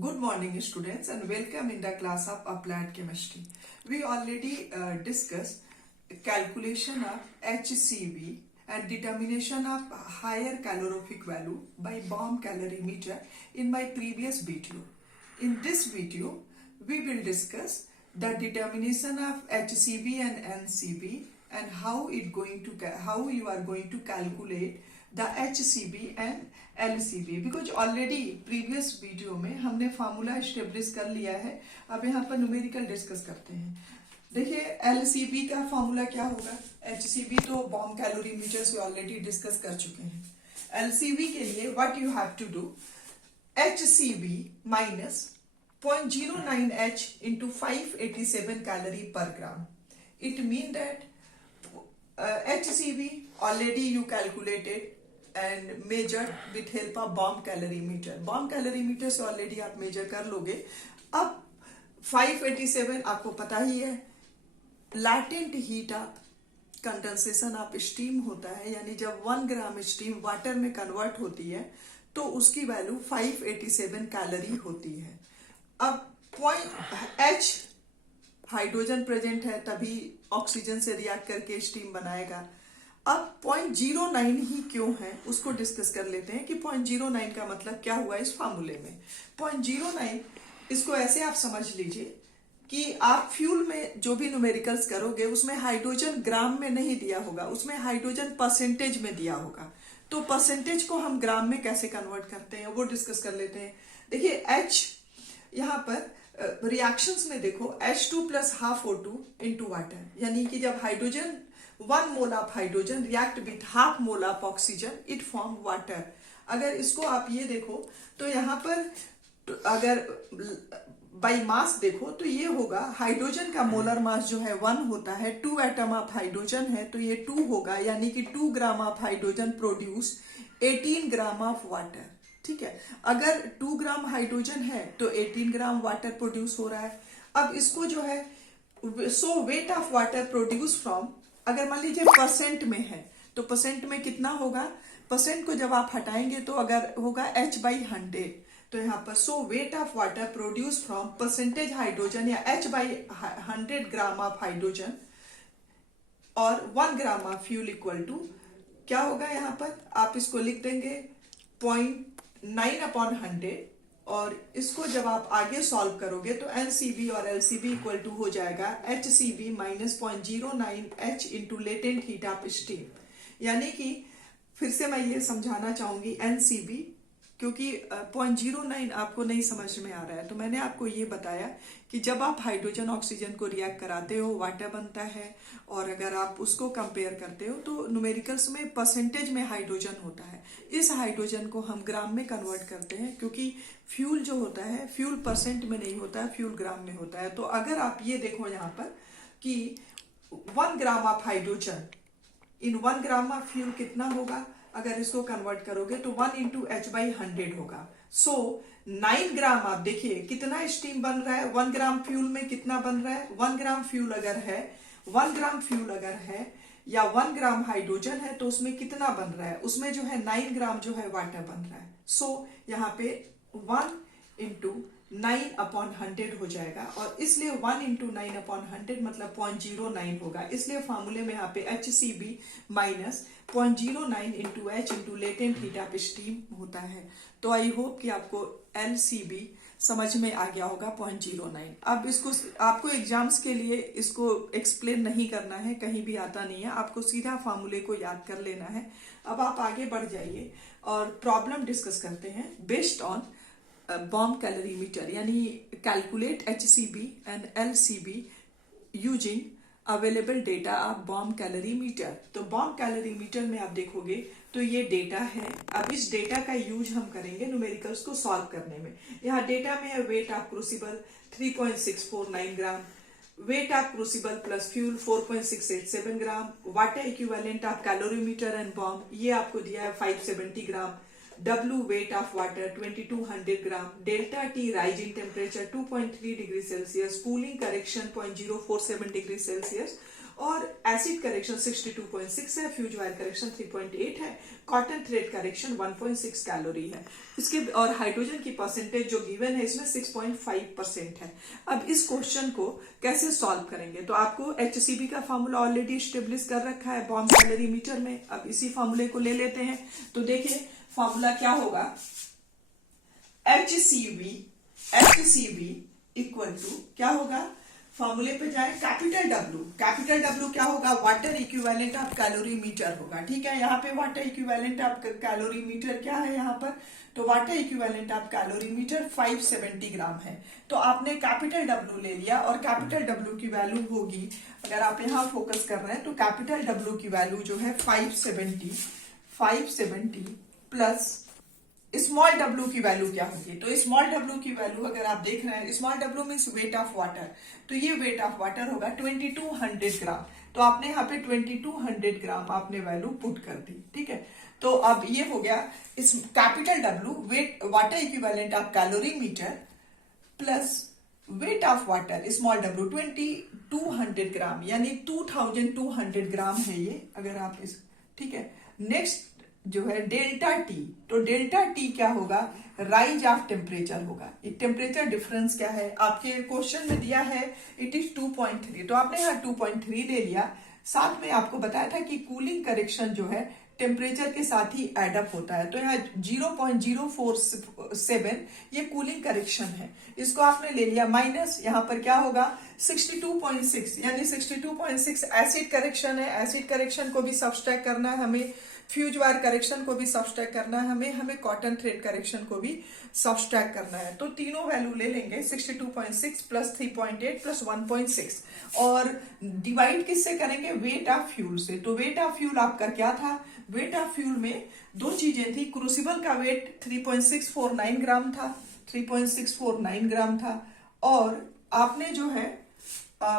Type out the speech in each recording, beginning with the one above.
Good morning, students, and welcome in the class of Applied Chemistry. We already discussed calculation of HCV and determination of higher calorific value by bomb calorimeter in my previous video. In this video, we will discuss the determination of HCV and NCV and how you are going to calculate the HCV and LCV because already previous video में हमने formula establish कर लिया है। अब यहाँ पर numerical discuss करते हैं। देखिए LCV का फार्मूला क्या होगा। HCV तो बॉम्ब कैलोरीमीटर से ऑलरेडी डिस्कस कर चुके हैं। LCV के लिए what you have to do, HCV minus 0.09H into 587 calorie per gram. It means that HCV already you calculated and measured with help of bomb calorimeter. Bomb calorimeter से already आप measure कर लोगे। अब 587 आपको पता ही है, latent heat of condensation of steam होता है, यानी जब 1 ग्राम स्टीम वाटर में कन्वर्ट होती है तो उसकी वैल्यू 587 कैलोरी होती है। अब पॉइंट H हाइड्रोजन प्रेजेंट है तभी ऑक्सीजन से रिएक्ट करके स्टीम बनाएगा। अब 0.09 ही क्यों है उसको डिस्कस कर लेते हैं कि 0.09 का मतलब क्या हुआ इस फार्मूले में। 0.09 इसको ऐसे आप समझ लीजिए कि आप फ्यूल में जो भी न्यूमेरिकल्स करोगे उसमें हाइड्रोजन ग्राम में नहीं दिया होगा, उसमें हाइड्रोजन परसेंटेज में दिया होगा। तो परसेंटेज को हम ग्राम में कैसे कन्वर्ट करते हैं वो डिस्कस कर लेते हैं। देखिए H यहाँ पर रिएक्शंस में देखो H2 plus half O2 into water, यानी कि जब hydrogen 1 mole of hydrogen react with half mole of oxygen it form water. अगर इसको आप ये देखो तो यहाँ पर अगर बाई मास देखो तो ये होगा, हाइड्रोजन का मोलर मास जो है 1 होता है, 2 एटम ऑफ हाइड्रोजन है तो ये 2 होगा, यानी कि 2 ग्राम of hydrogen produce 18 gram of water. ठीक है, अगर 2 ग्राम हाइड्रोजन है तो 18 ग्राम वाटर प्रोड्यूस हो रहा है। अब इसको जो है so weight of water produce from, अगर मान लीजिए परसेंट में है तो परसेंट में कितना होगा, परसेंट को जब आप हटाएंगे तो अगर होगा H/100, तो यहाँ पर so weight of water produce from percentage hydrogen या H/100 ग्राम ऑफ हाइड्रोजन और 1 gram of fuel equal to क्या होगा, यहाँ पर आप इसको लिख देंगे 0.9/100 और इसको जब आप आगे सॉल्व करोगे तो NCV और LCV इक्वल टू हो जाएगा HCV minus 0.09H into latent heat of steam. यानी कि फिर से मैं ये समझाना चाहूंगी NCV, क्योंकि 0.09 आपको नहीं समझ में आ रहा है तो मैंने आपको ये बताया कि जब आप हाइड्रोजन ऑक्सीजन को रिएक्ट कराते हो वाटर बनता है, और अगर आप उसको कंपेयर करते हो तो न्यूमेरिकल्स में परसेंटेज में हाइड्रोजन होता है। इस हाइड्रोजन को हम ग्राम में कन्वर्ट करते हैं क्योंकि फ्यूल जो होता है फ्यूल परसेंट में नहीं होता है, फ्यूल ग्राम में होता है। तो अगर आप ये देखो यहाँ पर कि 1 gram of hydrogen in 1 gram of fuel कितना होगा, अगर इसको कन्वर्ट करोगे तो 1 इंटू H/100 होगा। सो 9 ग्राम, आप देखिए कितना स्टीम बन रहा है 1 ग्राम फ्यूल में, कितना बन रहा है 1 ग्राम फ्यूल अगर है, 1 ग्राम फ्यूल अगर है या 1 ग्राम हाइड्रोजन है तो उसमें कितना बन रहा है, उसमें जो है 9 ग्राम जो है वाटर बन रहा है। सो यहाँ पे 1 इंटू 9/100 हो जाएगा और इसलिए 1 इंटू 9/100 मतलब 0.09 होगा। इसलिए फार्मूले में यहाँ पे HCV minus 0.09 into H into latent heat of steam होता है। तो आई होप कि आपको LCV समझ में आ गया होगा 0.09। अब इसको आपको एग्जाम्स के लिए इसको एक्सप्लेन नहीं करना है, कहीं भी आता नहीं है, आपको सीधा फार्मूले को याद कर लेना है। अब आप आगे बढ़ जाइए और प्रॉब्लम डिस्कस करते हैं बेस्ड ऑन bomb calorimeter, यानी calculate HCV and LCV using available data of bomb calorimeter। तो bomb calorimeter में आप देखोगे तो ये डेटा है। अब इस डेटा का यूज हम करेंगे न्यूमेरिकल्स को सॉल्व करने में। यहाँ डेटा में है weight of crucible 3.649 gram, weight of crucible plus fuel 4.687 gram, water equivalent of calorimeter and bomb ये आपको दिया है 570 ग्राम, W weight of water 2200 gram, delta T rise in temperature 2.3 degree Celsius, cooling correction 0.047 degree Celsius और acid correction 62.6 है, fuse wire correction 3.8 है, cotton thread correction 1.6 calorie है इसके, और हाइड्रोजन की परसेंटेज जो गिवन है इसमें 6.5% है। अब इस क्वेश्चन को कैसे सॉल्व करेंगे, तो आपको HCB का फॉर्मूला ऑलरेडी स्टेब्लिश कर रखा है बॉम्ब कैलोरीमीटर में। अब इसी फॉर्मूले को ले लेते हैं। तो देखिए फॉर्मूला क्या होगा, HCB इक्वल टू क्या होगा, फॉर्मूले पे जाए, कैपिटल डब्ल्यू क्या होगा, वाटर इक्विवेलेंट ऑफ कैलोरीमीटर होगा। ठीक है, यहाँ पे वाटर इक्विवेलेंट ऑफ कैलोरीमीटर क्या है यहाँ पर, तो वाटर इक्विवेलेंट ऑफ कैलोरीमीटर 570 ग्राम है। तो आपने कैपिटल डब्ल्यू ले लिया और कैपिटल डब्ल्यू की वैल्यू होगी, अगर आप यहाँ फोकस कर रहे हैं तो कैपिटल डब्ल्यू की वैल्यू जो है 570 प्लस स्मॉल डब्ल्यू की वैल्यू क्या होगी, तो स्मॉल डब्ल्यू की वैल्यू अगर आप देख रहे हैं, small W means wait of water, तो ये वेट ऑफ वाटर होगा 2200 ग्राम। तो आपने यहाँ पे 2200 ग्राम आपने वैल्यू पुट कर दी। ठीक है, तो अब ये हो गया इस capital W weight water equivalent of calorimeter plus weight of water small W 2200 gram, यानी 2200 ग्राम है ये, अगर आप इस, ठीक है। नेक्स्ट जो है डेल्टा टी, तो डेल्टा टी क्या होगा, राइज ऑफ टेम्परेचर होगा। टेम्परेचर डिफरेंस क्या है, आपके क्वेश्चन में दिया है इट इज 2.3, तो आपने यहाँ 2.3 ले लिया। साथ में आपको बताया था कि कूलिंग करेक्शन जो है टेम्परेचर के साथ ही एडअप होता है, तो यहाँ 0.047 ये कूलिंग करेक्शन है, इसको आपने ले लिया माइनस, यहाँ पर क्या होगा 62.6, यानी 62.6 एसिड करेक्शन है। एसिड करेक्शन को भी सब्सट्रैक्ट करना है हमें, फ्यूज वायर करेक्शन को भी सब्सट्रैक्ट करना है हमें कॉटन थ्रेड करेक्शन को भी सब्सट्रैक्ट करना है। तो तीनों वैल्यू ले लेंगे, 62.6 प्लस 3.8 प्लस 1.6, और डिवाइड किससे करेंगे, वेट ऑफ फ्यूल से। तो वेट ऑफ फ्यूल आपका क्या था, वेट ऑफ फ्यूल में दो चीजें थी, क्रूसिबल का वेट 3.649 ग्राम था, 3.649 ग्राम था, और आपने जो है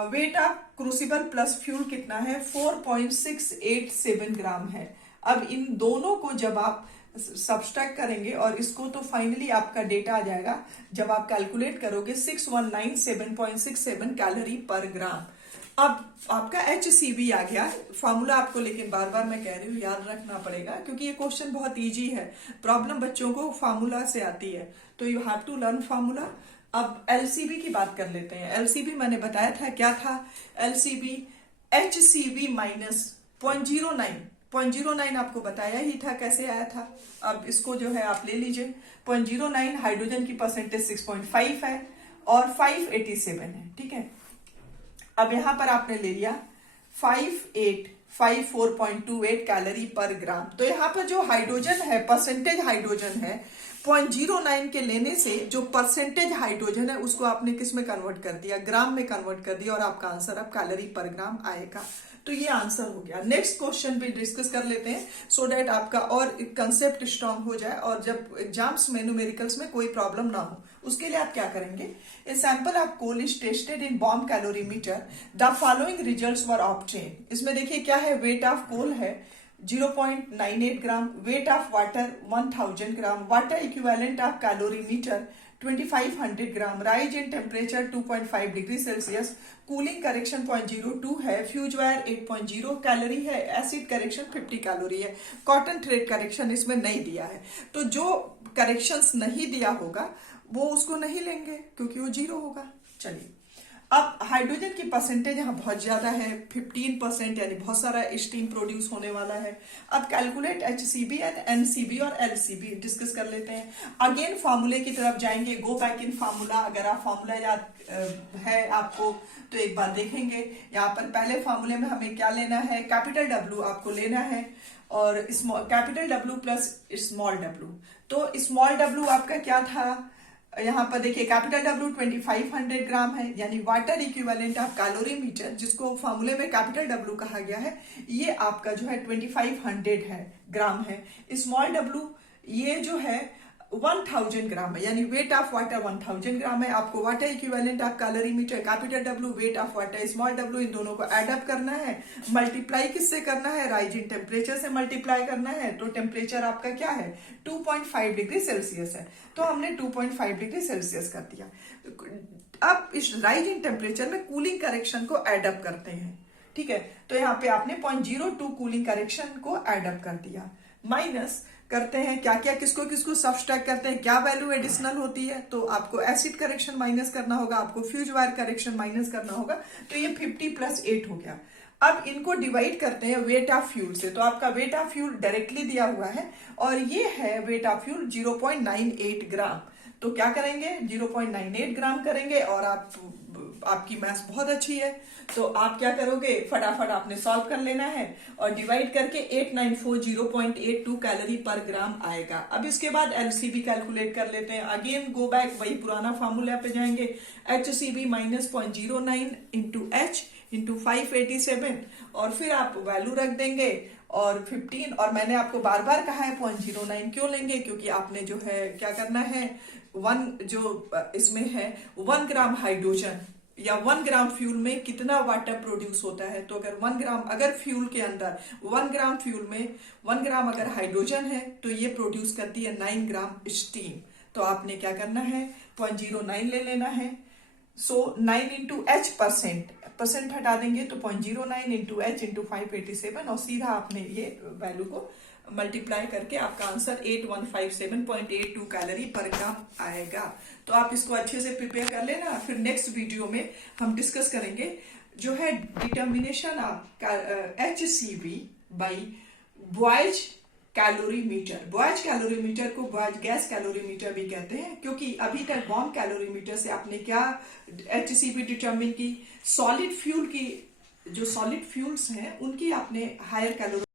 weight of crucible plus fuel कितना है 4.687 ग्राम है। अब इन दोनों को जब आप सब्सट्रैक्ट करेंगे और इसको, तो फाइनली आपका डेटा आ जाएगा, जब आप कैलकुलेट करोगे 6197.67 कैलोरी पर ग्राम। अब आपका HCB आ गया फॉर्मूला आपको, लेकिन बार बार मैं कह रही हूँ याद रखना पड़ेगा, क्योंकि ये क्वेश्चन बहुत इजी है, प्रॉब्लम बच्चों को फॉर्मूला से आती है, तो you have to learn formula. अब LCB की बात कर लेते हैं। LCB मैंने बताया था क्या था, LCB HCB माइनस 0.09 आपको बताया ही था कैसे आया था। अब इसको जो है आप ले लीजिए, 0.09 हाइड्रोजन की परसेंटेज 6.5 है और 587 है। ठीक है, अब यहां पर आपने ले लिया 54.28 कैलोरी पर ग्राम। तो यहाँ पर जो हाइड्रोजन है, परसेंटेज हाइड्रोजन है, 0.09 के लेने से जो परसेंटेज हाइड्रोजन है उसको आपने किस में कन्वर्ट कर दिया, ग्राम में कन्वर्ट कर दिया, और आपका आंसर अब कैलोरी पर ग्राम आएगा। तो ये आंसर हो गया। नेक्स्ट क्वेश्चन भी डिस्कस कर लेते हैं, सो दैट आपका और कंसेप्ट स्ट्रांग हो जाए, और जब एग्जाम्स में न्यूमेरिकल्स में कोई प्रॉब्लम ना हो। उसके लिए आप क्या करेंगे, a sample of coal is tested in bomb calorimeter, the following results were obtain. इसमें देखिए क्या है, वेट ऑफ कोल है 0.98 gram, weight of water 1000 gram, water equivalent of calorimeter 2500 gram, rise in temperature 2.5 degree Celsius, cooling correction 0.02 है, fuse wire 8.0 calorie है, acid correction 50 calorie है, cotton thread correction इसमें नहीं दिया है। तो जो करेक्शंस नहीं दिया होगा वो उसको नहीं लेंगे, क्योंकि वो 0 होगा। चलिए, अब हाइड्रोजन की परसेंटेज यहाँ बहुत ज्यादा है 15%, यानी बहुत सारा स्टीम प्रोड्यूस होने वाला है। अब कैलकुलेट HCB एंड NCB और LCB डिस्कस कर लेते हैं। अगेन फॉर्मूले की तरफ जाएंगे, गो बैक इन फॉर्मूला। अगर आप फॉर्मूला याद है आपको तो एक बार देखेंगे। यहाँ पर पहले फॉर्मूले में हमें क्या लेना है, कैपिटल W आपको लेना है, और capital W plus small W। तो स्मॉल W आपका क्या था, यहाँ पर देखिए कैपिटल W 2500 ग्राम है, यानी वाटर इक्विवेलेंट ऑफ कैलोरीमीटर, जिसको फॉर्मूले में कैपिटल W कहा गया है, ये आपका जो है 2500 है ग्राम है। स्मॉल W ये जो है 1000 ग्राम है, यानी वेट ऑफ वाटर 1000 ग्राम है। आपको water equivalent of calorimeter, capital W, wait of water small W, इन दोनों को एड अप करना है, मल्टीप्लाई किससे करना है, राइज इन टेम्परेचर से मल्टीप्लाई करना है। तो टेम्परेचर आपका क्या है 2.5 डिग्री सेल्सियस है, तो हमने 2.5 डिग्री सेल्सियस कर दिया। अब इस राइज इन टेम्परेचर में कूलिंग करेक्शन को एड अप करते हैं। ठीक है। तो यहाँ पे आपने 0.02 कूलिंग करेक्शन को एड अप कर दिया। माइनस करते हैं क्या क्या, किसको किसको सब्सट्रैक्ट करते हैं, क्या वैल्यू एडिशनल होती है, तो आपको एसिड करेक्शन माइनस करना होगा, आपको फ्यूज वायर करेक्शन माइनस करना होगा। तो ये 50 + 8 हो गया। अब इनको डिवाइड करते हैं वेट ऑफ फ्यूल से। तो आपका वेट ऑफ फ्यूल डायरेक्टली दिया हुआ है और ये है वेट ऑफ फ्यूल 0.98 ग्राम। तो क्या करेंगे, 0.98 ग्राम करेंगे। और आपकी मैथ्स बहुत अच्छी है, तो आप क्या करोगे, फटाफट आपने सॉल्व कर लेना है और डिवाइड करके 8940.82 कैलोरी पर ग्राम आएगा। अब इसके बाद एलसीबी कैलकुलेट कर लेते हैं। अगेन गो बैक, वही पुराना फार्मूला पे जाएंगे, HCB minus 0.09 into H into 587 और फिर आप वैल्यू रख देंगे और 15। और मैंने आपको बार बार कहा है 0.09 क्यों लेंगे, क्योंकि आपने जो है क्या करना है, 1 जो इसमें है 1 ग्राम हाइड्रोजन या 1 ग्राम फ्यूल में कितना वाटर प्रोड्यूस होता है। तो अगर 1 ग्राम, अगर फ्यूल के अंदर 1 ग्राम फ्यूल में 1 ग्राम अगर हाइड्रोजन है तो ये प्रोड्यूस करती है 9 ग्राम स्टीम। तो आपने क्या करना है, 0.09 ले लेना है। सो 9 इंटू H परसेंट हटा देंगे तो 0.09 इंटू H इंटू 587 और सीधा आपने ये वैल्यू को मल्टीप्लाई करके आपका आंसर 8157.82 कैलोरी पर ग्राम आएगा। तो आप इसको अच्छे से प्रिपेयर कर लेना। फिर नेक्स्ट वीडियो में हम डिस्कस करेंगे जो है determination of HCV by boys calorimeter. Boys calorimeter को बॉयज गैस कैलोरीमीटर भी कहते हैं, क्योंकि अभी तक बॉम्ब कैलोरीमीटर से आपने क्या HCV डिटर्मिन की, सॉलिड फ्यूल की, जो सॉलिड फ्यूल्स हैं उनकी आपने हायर कैलोरी